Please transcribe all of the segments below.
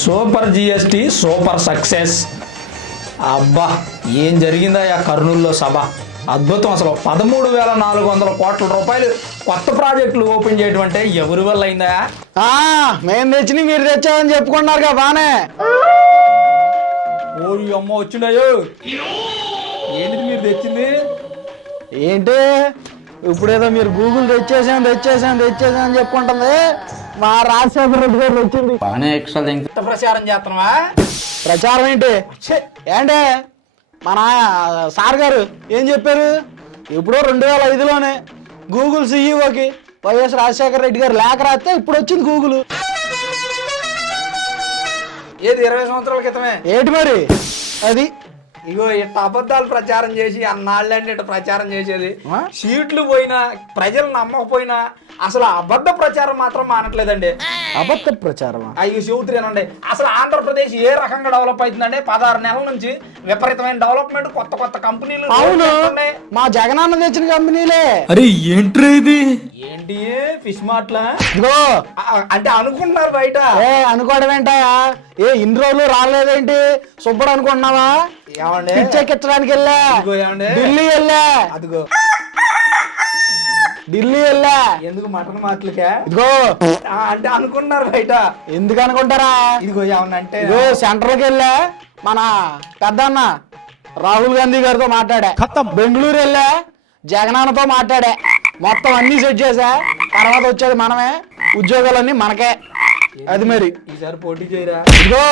Super GST super success. అబ్బా ఏం జరిగిందా ఆ కర్నూలులో సభ, అద్భుతం. అసలు 13,400 కోట్ల రూపాయలు కొత్త ప్రాజెక్టులు ఓపెన్ చేయడం అంటే ఎవరి వల్ల అయిందా? మేము తెచ్చి మీరు తెచ్చామని చెప్పుకున్నారుగా బానే. ఓ అమ్మ వచ్చిండయో, ఏంటిది మీరు తెచ్చింది? ఏంటి ఇప్పుడేదో మీరు గూగుల్ తెచ్చేసాను అని చెప్పుకుంటుంది. మా రాజశేఖర రెడ్డి గారు వచ్చింది బాగానే ఎక్స్ట్రా ప్రచారం చేస్తున్నావా? ప్రచారం ఏంటి ఏంటే మన సార్ గారు ఏం చెప్పారు? ఇప్పుడు 2005లోనే గూగుల్ సిఇఓకి వైఎస్ రాజశేఖర రెడ్డి గారు లేఖ రాస్తే ఇప్పుడు వచ్చింది గూగుల్. ఏది 20 సంవత్సరాల క్రితమే. ఏంటి మరి అది? ఇగో ఇట్ట అబద్ధాలు ప్రచారం చేసి అన్నాళ్ళంటే ఇట్ట ప్రచారం చేసేది, సీట్లు పోయినా ప్రజలు నమ్మకపోయినా అసలు అబద్ధ ప్రచారం మాత్రం మానట్లేదండి. అబద్ధ ప్రచారం అయ్యి చెబుతున్నానండి. అసలు ఆంధ్రప్రదేశ్ ఏ రకంగా డెవలప్ అవుతుందంటే 16 నెలల నుంచి విపరీతమైన డెవలప్మెంట్, కొత్త కంపెనీలు. అవును, మా జగనన్న తెచ్చిన కంపెనీలే. అరే ఏంట్రా ఇది? ఏంటి ఫిష్ మార్ట్లా? అంటే అనుకుంటున్నారు బయట. అనుకోవడం ఏంటయా? ఇన్ని రోజులు రాలేదేంటి శుభ్రం అనుకుంటున్నావా? పిచ్చెక్కించడానికి వెళ్ళా, ఢిల్లీ వెళ్ళా, అదిగో ఢిల్లీ వెళ్ళా. ఎందుకు మటన్ మాటలకే? ఇదిగో అంటే అనుకున్నారు బయట. ఎందుకు అనుకుంటారా? ఇదిగో ఏమన్నంటే ఇదిగో సెంట్రల్కి వెళ్ళా, మన పెద్దన్న రాహుల్ గాంధీ గారితో మాట్లాడా. బెంగళూరు వెళ్ళా, జగనన్నతో మాట్లాడా. మొత్తం అన్ని సెట్ చేసా. తర్వాత వచ్చేది మనమే, ఉద్యోగాలన్నీ మనకే. అది మరి ఈసారి పోటీ చేయరా? ఇదిగో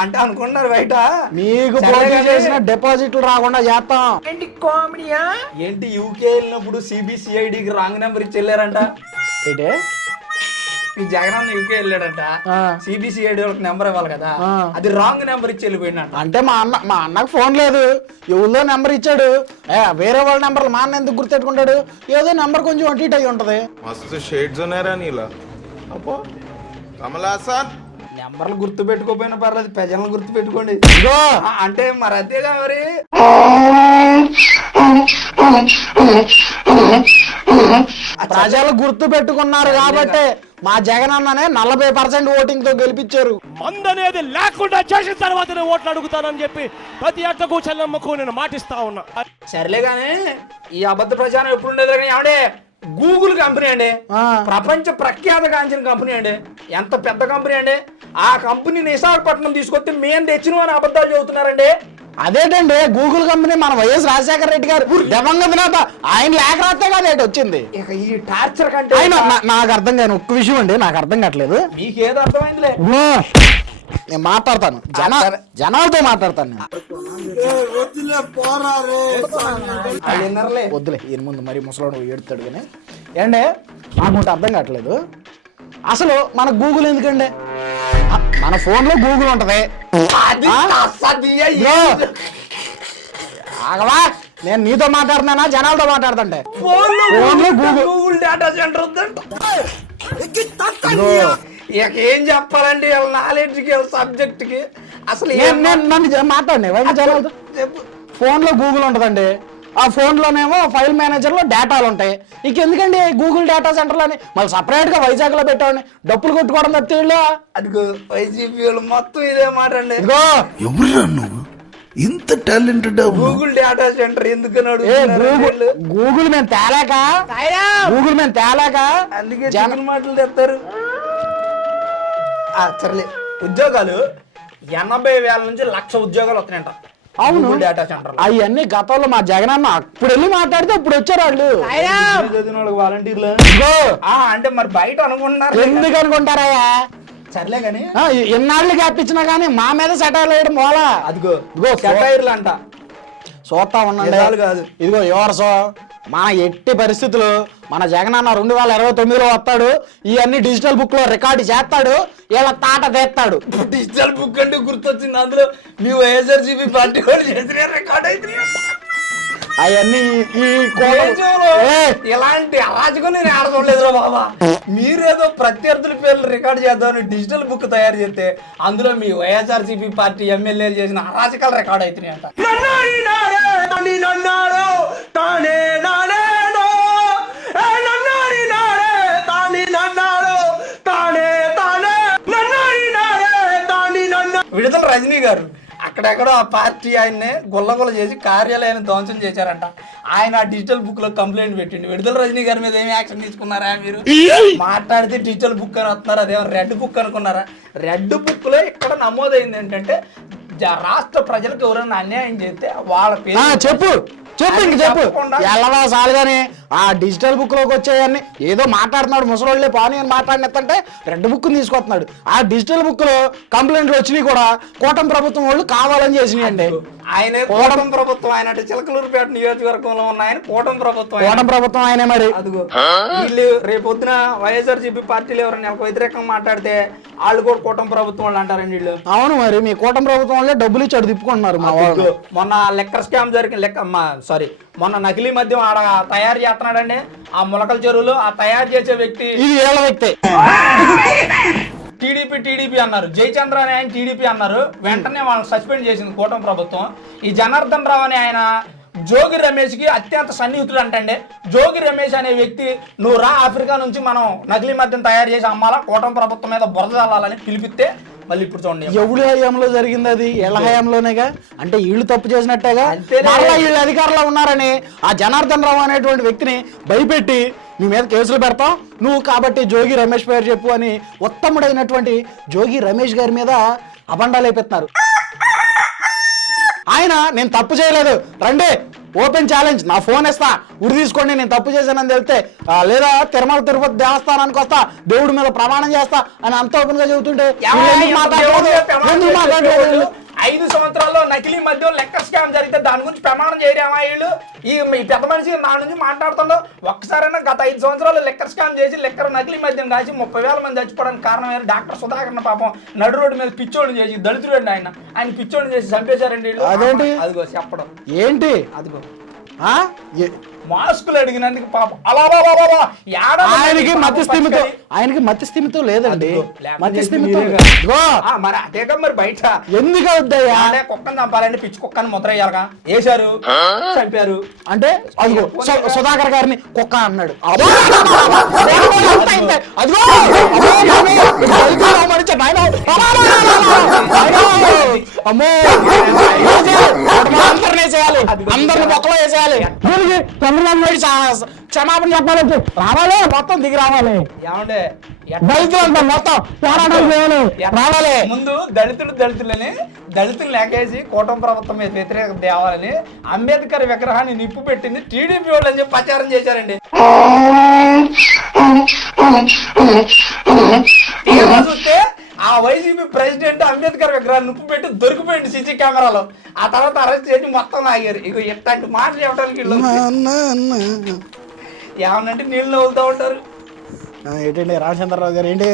అంటే అనుకున్నారు బయట. మీకు పోటీ చేసిన డిపాజిట్లు రాకుండా చేస్తాం. ఏంటి కామెడీయా? ఏంటి యూకే వెళ్ళినప్పుడు సిబిసిఐడికి రాంగ్ నెంబర్ ఇచ్చి వెళ్ళారంట. ఏంటే ఈ జగనన్న యూకే వెళ్ళాడంట, సిబిసిఐడి వాళ్ళకి నెంబర్ ఇవ్వాలి కదా, అది రాంగ్ నెంబర్ ఇచ్చి వెళ్ళిపోయినట్ట. అంటే మా అన్నకు ఫోన్ లేదు, ఎవరిదో నెంబర్ ఇచ్చాడు. వేరే వాళ్ళ నెంబర్లు మా అన్న ఎందుకు గుర్తెట్టుకుంటాడు? ఏదో నెంబర్ కొంచెం అటు ఇటు అయి ఉంటది. మస్తు షేడ్స్ ఉన్నారా నీలా? అప్పో కమలాసన్ నెంబర్లు గుర్తు పెట్టుకోపోయినా పర్లేదు, ప్రజలను గుర్తు పెట్టుకోండి. అంటే మరి అదేగా మరి. ప్రజలు గుర్తు పెట్టుకున్నారు కాబట్టి మా జగనన్ననే 40% ఓటింగ్ తో గెలిపించారు. మందనేది లేకుండా చేసిన తర్వాత ఓట్లు అడుగుతానని చెప్పి ప్రతి అట్టకు చెల్లమ్మకు నేను మాటిస్తా ఉన్నా. సర్లే గానీ ఈ అబద్ధ ప్రచారం ఎప్పుడు ఉండేది కానీ ఏమండే, గూగుల్ కంపెనీ అండి, ప్రపంచ ప్రఖ్యాత కాంచిన కంపెనీ అండి, ఎంత పెద్ద కంపెనీ అండి. ఆ కంపెనీని విశాఖపట్నం తీసుకొస్తే మేము తెచ్చినాం అని అబద్ధాలు చెబుతున్నారండి. అదేంటండి గూగుల్ కంపెనీ మన వైఎస్ రాజశేఖర రెడ్డి గారు దివంగత నేత, ఆయన లేఖ రాస్తే కదా వచ్చింది. ఇక ఈ టార్చర్ కంటే నాకు అర్థం కాని ఒక్క విషయం అండి, నాకు అర్థం కావట్లేదు. మీకేదో అర్థమైందిలే, నేను మాట్లాడతాను, జనాలతో మాట్లాడతాను. వద్దులే ఈయన ముందు మరి ముసలాడు ఏడుతాడు కానీ. ఏండే నాకు అర్థం కావట్లేదు, అసలు మన గూగుల్ ఎందుకండి? మన ఫోన్ లో గూగుల్ ఉంటది. ఆగవా, నేను నీతో మాట్లాడుతున్నానా జనాలతో మాట్లాడుతుంటే? ఫోన్ లో గూగుల్ డేటా సెంటర్ ఉందంట. ఏం చెప్పాలండి నాలెడ్జ్ కి సబ్జెక్ట్ కి? అసలు నన్ను మాట్లాడినా జనాలతో. ఫోన్ లో గూగుల్ ఉంటదండి, ఆ ఫోన్ లోనేమో ఫైల్ మేనేజర్ లో డేటాలు ఉంటాయి. ఇంకెందుకండి గూగుల్ డేటా సెంటర్ అని మళ్ళీ సపరేట్ గా వైజాగ్ లో పెట్టామని డబ్బులు కొట్టుకోవడం తప్పితే వీళ్ళు. అదిగో వైసీపీ వాళ్ళు మొత్తం ఇదే మాట అండి. ఇదిగో ఇంత టాలెంటెడ్ గూగుల్ డేటా సెంటర్ ఎందుకన్నాడు? గూగుల్ మేము తేలాక అందుకే జగన్ మాటలు తెస్తారు. సర్లే, ఉద్యోగాలు 80,000 నుంచి 1,00,000 ఉద్యోగాలు వస్తున్నాయంట. అవును, డేటా సెంటర్ అవన్నీ గతంలో మా జగనన్న అప్పుడు వెళ్ళి మాట్లాడితే ఇప్పుడు వచ్చారు వాళ్ళు. వాలంటీర్లు అంటే మరి బయట అనుకుంటున్నారు. ఎందుకు అనుకుంటారయ్యా? సర్లే గాని ఎన్నాళ్ళు గ్యాపించినా గానీ మా మీద సెటైర్లు వేయడం మోలా. అదిగో సెటైర్లు అంట. చూస్తా ఉండండి కాదు, ఇదిగో యువర్సో మన ఎట్టి పరిస్థితులు మన జగనన్న 2029లో వస్తాడు. ఇవన్నీ డిజిటల్ బుక్ లో రికార్డు చేస్తాడు, ఇలా తాట తెస్తాడు. డిజిటల్ బుక్ అంటే గుర్తొచ్చింది, అందులో మీ వైఎస్ఆర్సీపీ పార్టీ వాళ్ళు చేసిన రికార్డ్ అయితే అవన్నీ ఇలాంటి అరాజకం నేను ఆడ చూడలేదురా బాబా. మీరేదో ప్రత్యర్థుల పేర్లు రికార్డు చేద్దామని డిజిటల్ బుక్ తయారు చేస్తే అందులో మీ వైఎస్ఆర్సీపీ పార్టీ ఎమ్మెల్యేలు చేసిన అరాజకాలు రికార్డు అవుతున్నాయి అంట. ఎక్కడెక్కడో ఆ పార్టీ ఆయన్ని గుల్లగుల్ల చేసి కార్యాలయాన్ని ధ్వంసం చేశారంట. ఆయన ఆ డిజిటల్ బుక్ లో కంప్లైంట్ పెట్టిండు. విడుదల రజనీ గారి మీద ఏమి యాక్షన్ తీసుకున్నారా మీరు? మాట్లాడితే డిజిటల్ బుక్ అని వస్తున్నారు, అదేమో రెడ్ బుక్ అనుకున్నారా? రెడ్ బుక్ లో ఇక్కడ నమోదైంది ఏంటంటే రాష్ట్ర ప్రజలకు ఎవరైనా అన్యాయం చేస్తే వాళ్ళ పేరు చెప్పు ఇంక చెప్పు ఎల్లవా సాలుగానే ఆ డిజిటల్ బుక్ లోకి వచ్చేయన్ని ఏదో మాట్లాడుతున్నాడు ముసలోళ్ళే పాని అని మాట్లాడినట్టే రెడ్ బుక్ తీసుకొస్తున్నాడు. ఆ డిజిటల్ బుక్ లో కంప్లైంట్లు వచ్చినాయి కూడా కూటమి ప్రభుత్వం వాళ్ళు కావాలని చేసినాయండి. ఆయన కూటమి ప్రభుత్వం, ఆయన చిలకలూరుపేట నియోజకవర్గంలో ఉన్న ఆయన కూటమి ప్రభుత్వం ఆయనే మరి. అదిగో వీళ్ళు రేపొద్దున వైఎస్ఆర్సీపీ పార్టీలు ఎవరైనా వ్యతిరేకంగా మాట్లాడితే వాళ్ళు కూడా కూటమి ప్రభుత్వం వాళ్ళు అంటారండి వీళ్ళు. అవును మరి మీ కూటమి ప్రభుత్వం వాళ్ళే డబ్బులు ఇచ్చి అడు తిప్పుకుంటున్నారు మా వాళ్ళు. మొన్న లెక్కర్ స్కామ్ మొన్న నకిలీ మద్యం ఆడ తయారు చేస్తున్నాడండి ఆ ములకల చెరువులో. ఆ తయారు చేసే వ్యక్తి ఇది ఏళ్ళ వ్యక్తి. టీడీపీ అన్నారు, జయచంద్ర అని ఆయన టీడీపీ అన్నారు. వెంటనే వాళ్ళని సస్పెండ్ చేసింది కూటమి ప్రభుత్వం. ఈ జనార్దన్ రావు అని ఆయన జోగి రమేష్ కి అత్యంత సన్నిహితుడు అంటండి. జోగి రమేష్ అనే వ్యక్తి నువ్వు రా ఆఫ్రికా నుంచి మనం నకిలీ మద్యం తయారు చేసి అమ్మాలా, కూటమి ప్రభుత్వం మీద బురద చల్లాలని పిలిపిస్తే మళ్ళీ ఇప్పుడు చూడండి ఎవడి హయాంలో జరిగింది అది? ఎళ్ళ హయాంలోనేగా. అంటే వీళ్ళు తప్పు చేసినట్టేగా. మళ్ళీ వీళ్ళు అధికారంలో ఉన్నారని ఆ జనార్దన్ రావు అనేటువంటి వ్యక్తిని భయపెట్టి నీ మీద కేసులు పెడతాం, నువ్వు కాబట్టి జోగి రమేష్ పేరు చెప్పు అని ఉత్తముడైనటువంటి జోగి రమేష్ గారి మీద అబండాలు అయిపోతున్నారు. ఆయన నేను తప్పు చేయలేదు రండి ఓపెన్ ఛాలెంజ్, నా ఫోన్ ఇస్తా, ఉరి తీసుకోండి, నేను తప్పు చేశానని తెలితే, లేదా తిరుమల తిరుపతి దేవస్థానానికి వస్తా, దేవుడి మీద ప్రమాణం చేస్తా అని అంత ఓపెన్ గా చెబుతుంటే 5 సంవత్సరాల్లో నకిలీ మద్యం లెక్క స్కామ్ జరిగితే దాని గురించి ప్రమాణం చేయడమా వీళ్ళు? ఈ పెద్ద మనిషి నా నుంచి మాట్లాడుతుండో ఒక్కసారైనా గత 5 సంవత్సరాలు లెక్కర్ స్కామ్ చేసి నకిలీ మద్యం కాసి 30,000 మంది చచ్చిపోవడానికి కారణమైన డాక్టర్ సుధాకర్ పాపం నడు రోడ్డు మీద పిచ్చోళ్ళు చేసి దళితుడు ఆయన పిచ్చోళ్ళు చేసి చంపేశారండి వీళ్ళు. అదేంటి? అదిగో చెప్పడం ఏంటి? అదిగో మాస్కులు అడిగినందుకు పాపం అలా ఆయనకి మతి స్థిమితం లేదండి. మరి అదే మరి బయట ఎందుకు అవుతాయా? కుక్కను చంపాలంటే పిచ్చి కుక్కని ముద్ర వేయాలగా వేశారు, చంపారు. అంటే అదిగో సుధాకర్ గారిని కుక్క అన్నాడు. అమ్మో అందరినీ వేసేయాలి, అందరిని మొక్కలో వేసేయాలి. చంద్రబాబు నాయుడు క్షమాపణ చెప్పాలంటే రావాలి, మొత్తం దిగి రావాలి. ఏమండే దళితులు మొత్తం పోరాటం చేయాలి, రావాలి. ముందు దళితులు లేకేసి కూటమి ప్రభుత్వం మీద వ్యతిరేకత తేవాలని అంబేద్కర్ విగ్రహాన్ని నిప్పు పెట్టింది టీడీపీ వాళ్ళు అని చెప్పి ప్రచారం చేశారండి. చూస్తే ఆ వైసీపీ ప్రెసిడెంట్ అంబేద్కర్ విగ్రహాన్ని నిప్పు పెట్టి దొరికిపోయింది సీసీ కెమెరాలో. ఆ తర్వాత అరెస్ట్ చేసి మొత్తం ఆగారు. ఇక ఎట్లాంటి మాటలు చెప్పడానికి ఏమనంటే నీళ్ళు నవ్వుతూ ఉంటారు. ఏంటండి రామచంద్రరావు గారు ఏంటి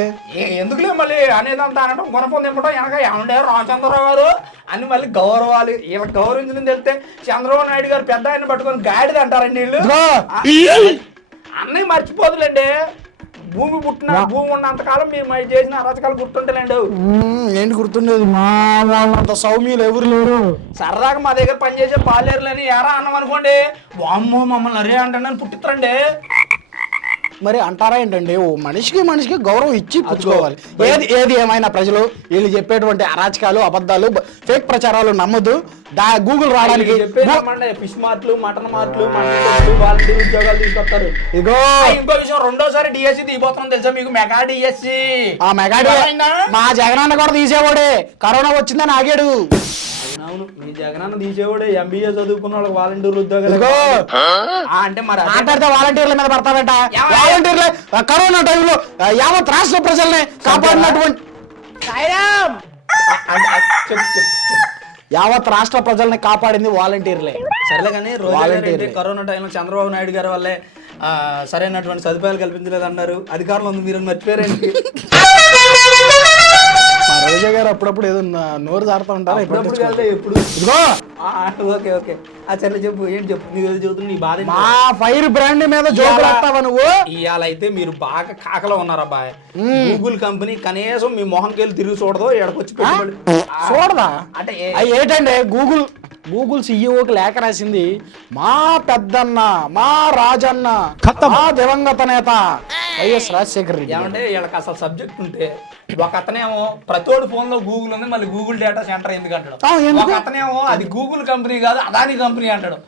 ఎందుకులే మళ్ళీ అనేదంతా అనడం గుణపం తింపడం వెనక ఏమంటే రామచంద్రరావు గారు అని మళ్ళీ గౌరవాలు. వీళ్ళకి గౌరవించడం తెలిస్తే చంద్రబాబు నాయుడు గారు పెద్ద ఆయన పట్టుకొని గాడిద అంటారండి వీళ్ళు. అన్నయ్య మర్చిపోదులేండి, భూమి భూమి ఉన్నంతకాలం మీరు చేసిన అరాచకాలు గుర్తుంటలేండి. ఏంటి గుర్తుండేది? మా వాళ్ళంత సౌమ్యులు ఎవరు లేరు. సరదాగా మా దగ్గర పనిచేసే పాలేరులని ఎరా అన్నాం అనుకోండి, వామ్మో మమ్మల్ని అరే అంటానని పుట్టిస్తారండి. మరి అంటారా ఏంటండి? ఓ మనిషికి గౌరవం ఇచ్చి పుచ్చుకోవాలి. ఏది ఏమైనా ప్రజలు వీళ్ళు చెప్పేటువంటి అరాచకాలు, అబద్ధాలు, ఫేక్ ప్రచారాలు నమ్మదు. గూగుల్ రావడానికి ఫిష్ మార్ట్లు, మటన్ మార్ట్లు, వాలంటీర్ ఉద్యోగాలు తీసుకొస్తారు. ఇగో ఇంకో విషయం, రెండోసారి డిఎస్సి దిగిపోతున్నాం తెలుసా మీకు? Mega DSC. ఆ మెగా మా జగనన్న కూడా తీసేవాడే, కరోనా వచ్చిందని ఆగాడు. అవును, మీ జగనన్న తీసేవాడే. ఎంబీఏ చదువుకున్న వాళ్ళకి వాలంటీర్ ఉద్యోగాలు అంటే మరి మాట్లాడితే వాలంటీర్ల మీద పడతాడట. వాలంటీర్లే కరోనా టైంలో యావత్ రాష్ట్ర ప్రజల్ని కాపాడినటువంటి యావత్ రాష్ట్ర ప్రజల్ని కాపాడింది వాలంటీర్లే. సరేలే కానీ రోజు కరోనా టైంలో చంద్రబాబు నాయుడు గారి వల్లే సరైనటువంటి సదుపాయాలు కల్పించలేదు అన్నారు. అధికారంలో ఉంది, మీరు మర్చిపోయారండి. రోజా గారు అప్పుడప్పుడు ఏదో నోరు జారుతూ ఉంటారు. ఎప్పుడు ఓకే ఓకే సరే చెప్పు, ఏంటి చెప్పు, నీకు ఏదో చెబుతున్నా నీ బాధ. మా ఫైర్ బ్రాండ్ మీద జోకులు వస్తావా నువ్వు? ఇవాళ అయితే మీరు బాగా కాకలో ఉన్నారు అబ్బాయి. గూగుల్ కంపెనీ కనీసం మీ మొహంకి వెళ్ళి తిరిగి చూడదు, ఎక్కడికొచ్చి పెట్టుబడి చూడదా? అంటే ఏంటంటే గూగుల్ సిఇఓకి లేఖ రాసింది మా పెద్దన్న, మా రాజన్న, మా దివంగత నేత వైఎస్ రాజశేఖర రెడ్డి. ఏమంటే వీళ్ళకి అసలు సబ్జెక్ట్ ఉంటే ఒక అతనేమో ప్రతోడు ఫోన్ లో గూగుల్ ఉంది, మళ్ళీ గూగుల్ డేటా సెంటర్ ఎందుకు అంటాడు. ఒక అతనేమో అది గూగుల్ కంపెనీ కాదు అదాని కంపెనీ అంటాడు.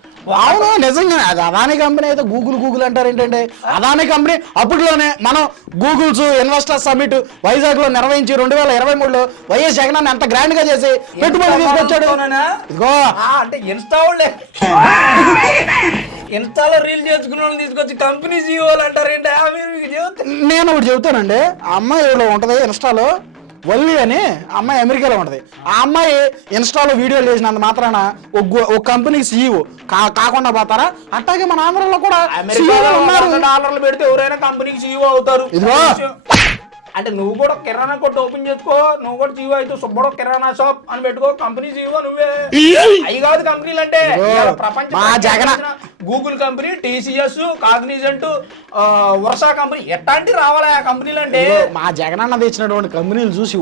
అవును నిజంగా అది అదాని కంపెనీ అయితే గూగుల్ అంటారు ఏంటంటే అదాని కంపెనీ. అప్పట్లోనే మనం గూగుల్స్ ఇన్వెస్టర్స్ సమిట్ వైజాగ్ లో నిర్వహించి 2023లో వైఎస్ జగన్ ఎంత గ్రాండ్ గా చేసి పెట్టుబడి తీసుకొచ్చాడు. ఇదిగో అంటే ఇన్స్టాలో రీల్ చేసుకున్న వాళ్ళని తీసుకొచ్చి కంపెనీ సీఈఓలు అంటారేంటి? నేను ఒకటి చెబుతానండి, ఆ అమ్మాయి ఏదో ఉంటది ఇన్స్టాలో వల్లి అని అమ్మాయి అమెరికాలో ఉంటది. ఆ అమ్మాయి ఇన్స్టాలో వీడియోలు చేసినంత మాత్రాన ఒక కంపెనీకి సీఈఓ కాకుండా పోతారా? అట్లాగే మన ఆంధ్రలో కూడా $100 పెడితే ఎవరైనా కంపెనీకి సీఈఓ అవుతారు. ఇదిగో అంటే నువ్వు కూడా కిరాణా కొట్టు ఓపెన్ చేసుకో, నువ్వు కూడా సీఈఓ అయితే సుబ్బడో కిరాణా షాప్ అని పెట్టుకో, కంపెనీ సీఈఓ నువ్వే. అవి కాదు కంపెనీలు అంటే ప్రపంచ గూగుల్ కంపెనీ, టీసీఎస్, కాగ్నిజెంట్, వర్షా కంపెనీ ఎట్లాంటి రావాలి ఆ కంపెనీలు అంటే. మా జగనన్న తెచ్చినటువంటి కంపెనీలు చూసి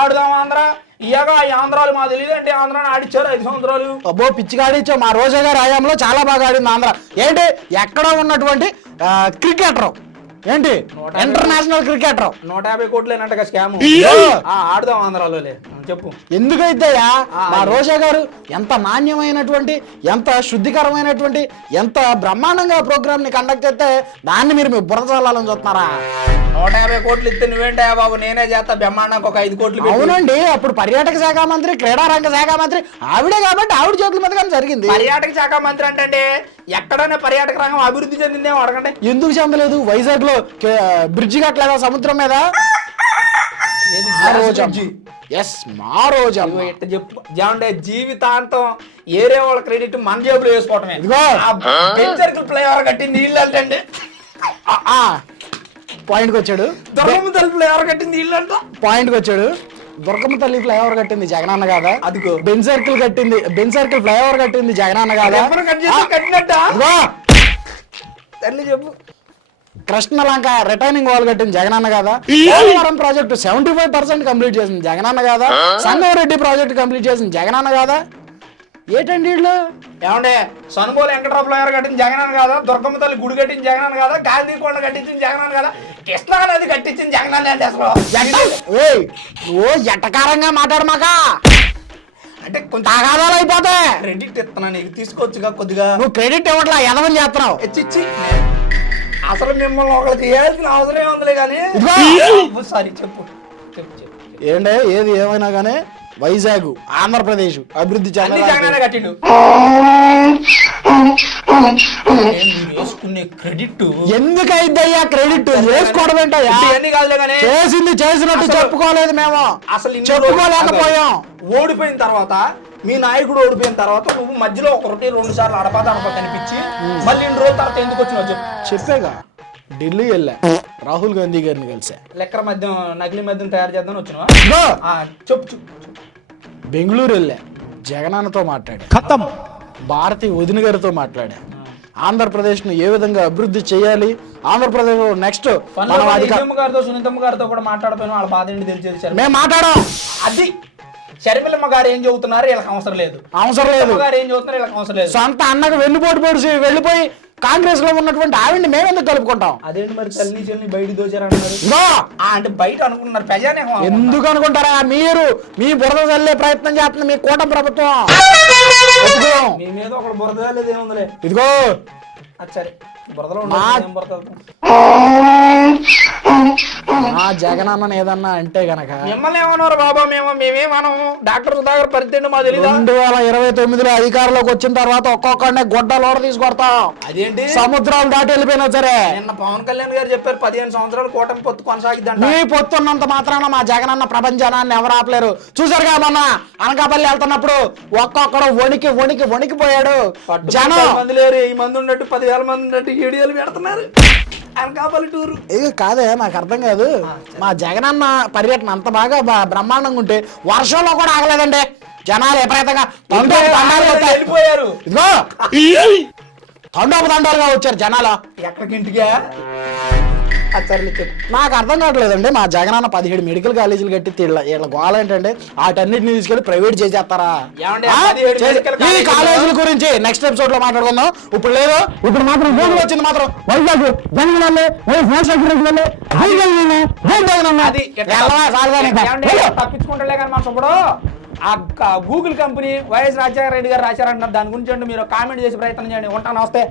ఆడుదాం ఆంధ్ర ఇయ్యగా ఈ ఆంధ్రాలు మా తెలియదు అంటే ఆంధ్రాని ఆడిచ్చారు 5 సంవత్సరాలు. అబ్బో పిచ్చిగా ఆడిచ్చావు. మా రోజా గారి హయాంలో చాలా బాగా ఆడింది ఆంధ్ర. ఏంటి ఎక్కడ ఉన్నటువంటి క్రికెటర్ ఏంటి ఇంటర్నేషనల్ క్రికెటర్ 150 కోట్లేనంట స్కామ్. ఆడుదాం ఆంధ్రాలో చెప్పు. ఎందుకైతేయా మా రోజా గారు ఎంత నాణ్యమైనటువంటి, ఎంత శుద్ధికరమైనటువంటి, ఎంత బ్రహ్మాండంగా ప్రోగ్రామ్ ని కండక్ట్ చేస్తే దాన్ని మీరు మీ బురద చల్లాలని చూస్తున్నారా? 150 కోట్లు ఇస్తే నువ్వేంటా బాబు, నేనే చేస్తా బ్రహ్మాండానికి ఒక 5 కోట్లు. అవునండి, అప్పుడు పర్యాటక శాఖ మంత్రి, క్రీడారంగ శాఖ మంత్రి ఆవిడే కాబట్టి ఆవిడ చేతుల మీద కానీ జరిగింది. పర్యాటక శాఖ మంత్రి అంటే ఎక్కడైనా పర్యాటక రంగం అభివృద్ధి చెందిందేమో అడగండి. ఎందుకు చెందలేదు? వైజాగ్ లో బ్రిడ్జి కట్టలేదా సముద్రం మీద? మా రోజా చెప్పు జాండే జీవితాంతం ఏరే వాళ్ళ క్రెడిట్ మన జేబులో వేసుకోవటమే. సర్కిల్ ఫ్లైఓవర్ కట్టింది ఇల్లు అంటే పాయింట్కి వచ్చాడు. దుర్గమ్మ తల్లి ఫ్లైఓవర్ కట్టింది ఇల్లు అంట. పాయింట్కి వచ్చాడు. దుర్గమ్మ తల్లి ఫ్లైఓవర్ కట్టింది జగనన్న కాదా? అదిగో బెన్ సర్కిల్ ఫ్లైఓవర్ కట్టింది జగనన్న కాదా? కట్టినట్ట తల్లి చెప్పు. కృష్ణలంక రిటైనింగ్ వాల్ కట్టింది జగనన్న కాదా? పోలవరం ప్రాజెక్టు 75% కంప్లీట్ చేసింది జగనన్న కాదా? సంగారెడ్డి ప్రాజెక్టు కంప్లీట్ చేసింది జగనన్న కాదా? ఏటండి వీళ్ళు? ఏమంటే సనుబోలు వెంకట్రావు ఫ్లైఓవర్ కట్టింది జగనన్న కాదా? దుర్గమ్మ తల్లి గుడి కట్టింది జగనన్న కాదా? గాంధీ కొండ కట్టించింది జగనన్న కాదా? కృష్ణా నది కట్టించింది జగనన్న అంటే అసలు ఓ ఎట్టకారంగా మాట్లాడమాక, అంటే కొంత ఆఘాతాలు అయిపోతాయి. క్రెడిట్ ఇస్తున్నా నీకు, తీసుకోవచ్చుగా కొద్దిగా. నువ్వు క్రెడిట్ ఇవ్వట్లా, ఎదవని చేస్తున్నావు. అసలు మిమ్మల్ని ఒకరికి చేయాల్సిన అవసరం ఏముందిలే కానీ. సారీ చెప్పు చెప్పు చెప్పు. ఏంటే ఏది ఏమైనా కానీ వైజాగ్ ఆంధ్రప్రదేశ్ అభివృద్ధి కట్టిండు. వేసుకునే క్రెడిట్ ఎందుకైద్దయ్యా? క్రెడిట్ వేసుకోవడం ఏంటయ్యా? చేసింది చేసినట్టు చెప్పుకోలేదు మేము, అసలు చెప్పుకోలేకపోయాం. ఓడిపోయిన తర్వాత మీ నాయకుడు ఓడిపోయిన తర్వాత నువ్వు మధ్యలో 1-2 సార్లు అడపా కనిపించి మళ్ళీ 2 రోజుల తర్వాత ఎందుకు వచ్చినావు చెప్పేగా. ఢిల్లీ వెళ్ళా, రాహుల్ గాంధీ గారిని కలిసా. లెక్కల మద్యం నకిలీ మద్యం తయారు చేద్దాం వచ్చినావా? చెప్పు. బెంగళూరు వెళ్ళా, జగనన్నతో మాట్లాడా. భారతి వదిన గారితో మాట్లాడా. ఆంధ్రప్రదేశ్ ను ఏ విధంగా అభివృద్ధి చేయాలి, ఆంధ్రప్రదేశ్ నెక్స్ట్ గారితో సునీతమ్మ గారితో కూడా మాట్లాడిపోయినా వాళ్ళ బాధ ఏంటి తెలిసేది. మేము మాట్లాడాం. అది షర్మిలమ్మ గారు ఏం చెబుతున్నారు వీళ్ళకి అవసరం లేదు, గారు ఏం చెబుతున్నారు వీళ్ళకి అవసరం లేదు. సొంత అన్నకు వెన్నుపోటు పొడిచి వెళ్ళిపోయి కాంగ్రెస్ లో ఉన్నటువంటి ఆవిడ్ని మేమెందుకు కలుపుకుంటాం? అదేంటి మరి తల్లి చెల్లి బయట దోచారంటున్నారు. అంటే బయట అనుకుంటున్నారు, ప్రజానే ఎందుకు అనుకుంటారా? మీరు మీ బురద చల్లే ప్రయత్నం చేస్తుంది మీ కూటమి ప్రభుత్వం. మీ మీద ఒకటి బురద చల్లేది ఏముందిలే. ఇదిగో సరే బురదలో జగనన్న ఏదన్నా అంటే గనక మిమ్మల్ని ఏమన్నారు బాబా? మేమేమనం డాక్టర్ సుధాకర్ పరిస్థితి మా తెలియదు. 2029లో అధికారంలోకి వచ్చిన తర్వాత ఒక్కొక్కడినే గొడ్డ లోడ తీసుకొడతాం. అదేంటి సముద్రాలు దాటి వెళ్ళిపోయినా సరే. నిన్న పవన్ కళ్యాణ్ గారు చెప్పారు 15 సంవత్సరాలు కూటమి పొత్తు కొనసాగిద్దంట. మీ పొత్తున్నంత మాత్రాన మా జగనన్న ప్రపంచాన్ని ఎవరు ఆపలేరు. చూసారుగా మొన్న అనకాపల్లి వెళ్తున్నప్పుడు ఒక్కొక్కడు వణికిపోయాడు. జనం మంది లేరు, ఈ మంది ఉన్నట్టు 10,000 మంది ఉన్నట్టు వీడియోలు పెడుతున్నారు అనకాపల్లి టూరు. కాదే నాకు అర్థం కాదు. మా జగనన్న పర్యటన అంత బాగా బ్రహ్మాండంగా ఉంటే వర్షంలో కూడా ఆగలేదండి. జనాలు విపరీతంగా వెళ్ళిపోయారు. తండోపతండాలుగా వచ్చారు జనాలు. ఎక్కడికి ఇంటిగా సర్లే చెప్పు. నాకు అర్థం కావట్లేదండి మా జగనన్న 17 మెడికల్ కాలేజీలు కట్టి వీళ్ళ గోల ఏంటంటే వాటన్నిటిని తీసుకెళ్లి ప్రైవేట్ చేసేస్తారా? ఏమండి, 17 మెడికల్ ఈ కాలేజీల గురించి నెక్స్ట్ ఎపిసోడ్ లో మాట్లాడుకుందాం. ఇప్పుడు లేదు, ఇప్పుడు మాత్రం గూగుల్ వచ్చింది మాత్రం వైజాగ్ జగనన్న అది తప్పించుకుంటలే కానీ మా సుబ్బడు ఆ Google company YS Rajasekhara Reddy గారు రాశారంటున్నారు. దాని గురించి మీరు కామెంట్ చేసి ప్రయత్నం చేయండి. ఉంటాను, నమస్తే.